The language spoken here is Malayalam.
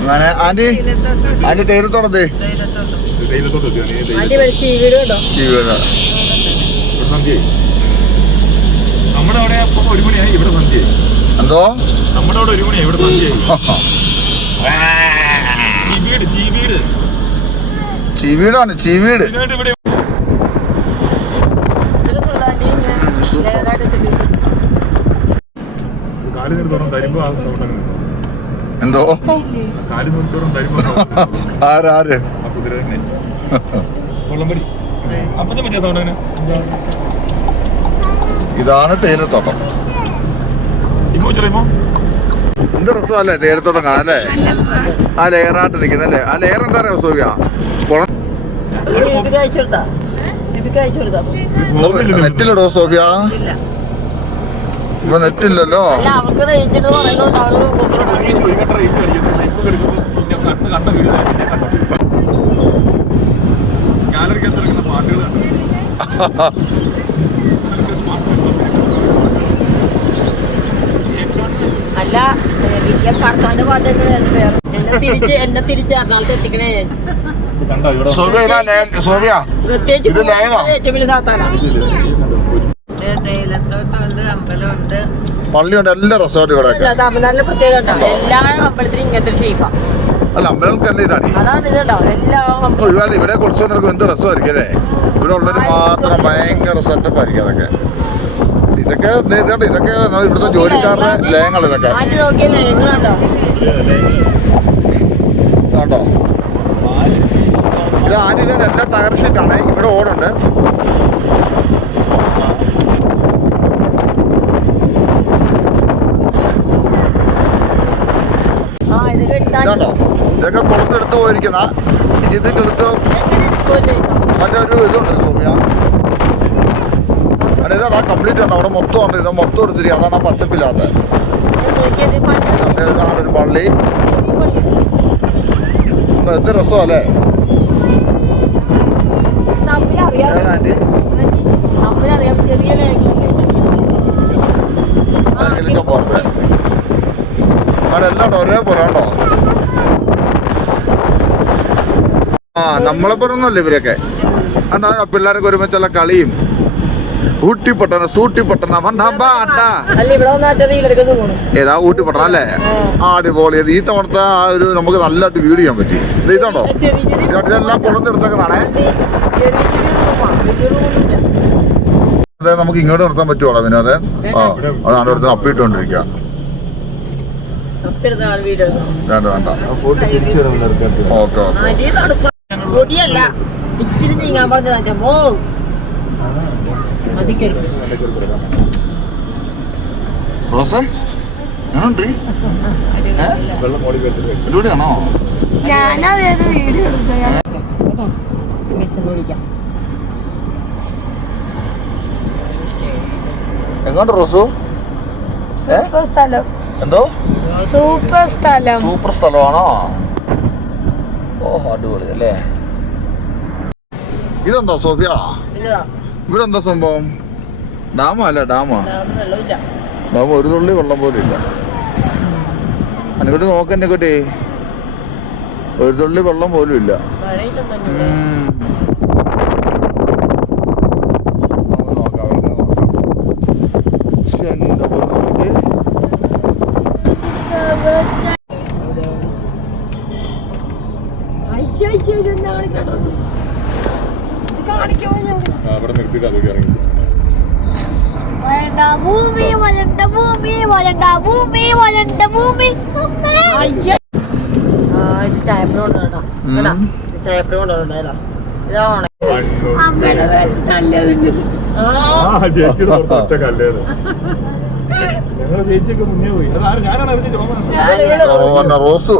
അങ്ങനെ ആന്റി ആന്റി തേയിലത്തോടത്തേ നമ്മുടെ അവിടെ 1 മണിയായി, ഇവിടെ സന്ധ്യയായി. എന്തോ നമ്മുടെ അവിടെ 1 മണിയായി, ഇവിടെ സന്ധ്യയായി. ചീവീടാണ് ചീവീട്. കാല് നിർത്തോളം തരുമ്പോ ആ സൗണ്ട് അങ്ങനെ എന്തോ കാല് നിർത്തോളം തരുമ്പോ ആരാര് ആ കുതിര തന്നെ കൊള്ളംപടി അപ്പത്തെ പറ്റിയ സൗണ്ട് അങ്ങനെ. ഇതാണ് തേയിലത്തോട്ടം. ഇമ്മോ ചെറിയമോ എന്ത് രസമല്ലേ തേയിലത്തോട്ടം കാണാൻ അല്ലേ? ആ ലെയറായിട്ട് നിൽക്കുന്നല്ലേ? ആ ലെയർ എന്താ പറയാ സൂര്യ? നെറ്റിലിടോ സോഫിയ? ഇവിടെ നെറ്റില്ലല്ലോ. അല്ല ഭർത്താവിന്റെ പാട്ടൊക്കെ എന്നെ തിരിച്ച് എറണാകുളത്ത് എത്തിക്കണേ ഞാൻ. പ്രത്യേകിച്ച് ഏറ്റവും വലിയ സാത്താനാണ്. തേയിലത്തോട്ടമുണ്ട്, അമ്പലമുണ്ട്, പള്ളിയുണ്ട്, എല്ലാ റിസോർട്ടും ഇവിടെ. തമിഴ്നാട്ടിലെ പ്രത്യേകത എല്ലാ അമ്പലത്തിലും ഇങ്ങനത്തെ ഷേപ്പാ. അല്ല അമ്പലങ്ങൾക്കല്ല ഇതാണ്. അതാണ് ഇതുണ്ടാവും എല്ലാ ഇവിടെ ഉത്സവം നടക്കും. എന്ത് രസമായിരിക്കും അല്ലേ? ഇവിടെ ഉള്ളവര് മാത്രം ഭയങ്കര സെറ്റപ്പ് ആയിരിക്കും. അതൊക്കെ ഇതൊക്കെ ഇവിടുത്തെ ജോലിക്കാരുടെ ലയങ്ങൾ. ഇതൊക്കെ കണ്ടോ? ഇത് ആദ്യം എല്ലാം തകർച്ചിട്ടാണ്. ഇവിടെ ഓടുണ്ട്. ഇതാണ്ടോ? ഇതൊക്കെ പുറത്തെടുത്ത് പോയിരിക്കുന്ന ഇത് എടുത്ത് മറ്റൊരു ഇതുണ്ട് സൗമ്യ. ഇതാണ് കംപ്ലീറ്റ് ആണ്. അവിടെ മൊത്തം ഉണ്ട്. ഇത് മൊത്തം എടുത്തിരിക്കുക. അതാണ് ആ പച്ചപ്പില്ലാത്ത. ഇതാണ് ഒരു പള്ളി. എന്ത് രസമല്ലേ? അതിലേക്ക് പുറത്ത് അവിടെ എല്ലാം ഒരേപോലെ ഉണ്ടോ? ആ നമ്മളെപ്പോലൊന്നുമല്ല ഇവരൊക്കെ. അണ്ടാ പിള്ളേരൊക്കെ ഒരുമിച്ചുള്ള കളിയും ഊട്ടിപ്പട്ടണ സൂട്ടിപ്പട്ടണ ഏതാ ഊട്ടിപ്പട്ടണ അല്ലേ? അടിപൊളി. ഈ തവണത്തെ ആ ഒരു നമുക്ക് നല്ലതായിട്ട് വീഡിയോ ചെയ്യാൻ പറ്റി. ഇതാണോ? ഇതെല്ലാം കൊണ്ടുവന്നെടുത്തേക്കുന്നതാണേ. അതെ നമുക്ക് ഇങ്ങോട്ട് നിർത്താൻ പറ്റുമോ വിനോദേ? ആ അതാണ് ഒരുത്തരം അപ്പിട്ടുകൊണ്ടിരിക്കുക. വേണ്ട വേണ്ട. ഓക്കെ ഇച്ചിരി നീങ്ങാൻ പറഞ്ഞ മോ റോസേ ഞാനുണ്ട്. ഇവിടെയാണോ? എങ്ങോട്ട് റോസു? എന്തോ സൂപ്പർ സ്ഥലം. സൂപ്പർ സ്ഥലമാണോ? ഓഹോ അടിപൊളി അല്ലേ? ഇതെന്താ സോഫിയ? ഇവിടെ എന്താ സംഭവം? ഡാമാ അല്ല? ഡാമാ? ഡാം ഒരു തുള്ളി വെള്ളം പോലും ഇല്ല. അനക്കുട്ടി നോക്കന്നെ കുട്ടി, ഒരു തുള്ളി വെള്ളം പോലും ഇല്ല. ഭൂമി വലണ്ട ഭൂമി വലണ്ട ഭൂമി വലണ്ട ഭൂമി. റോസ്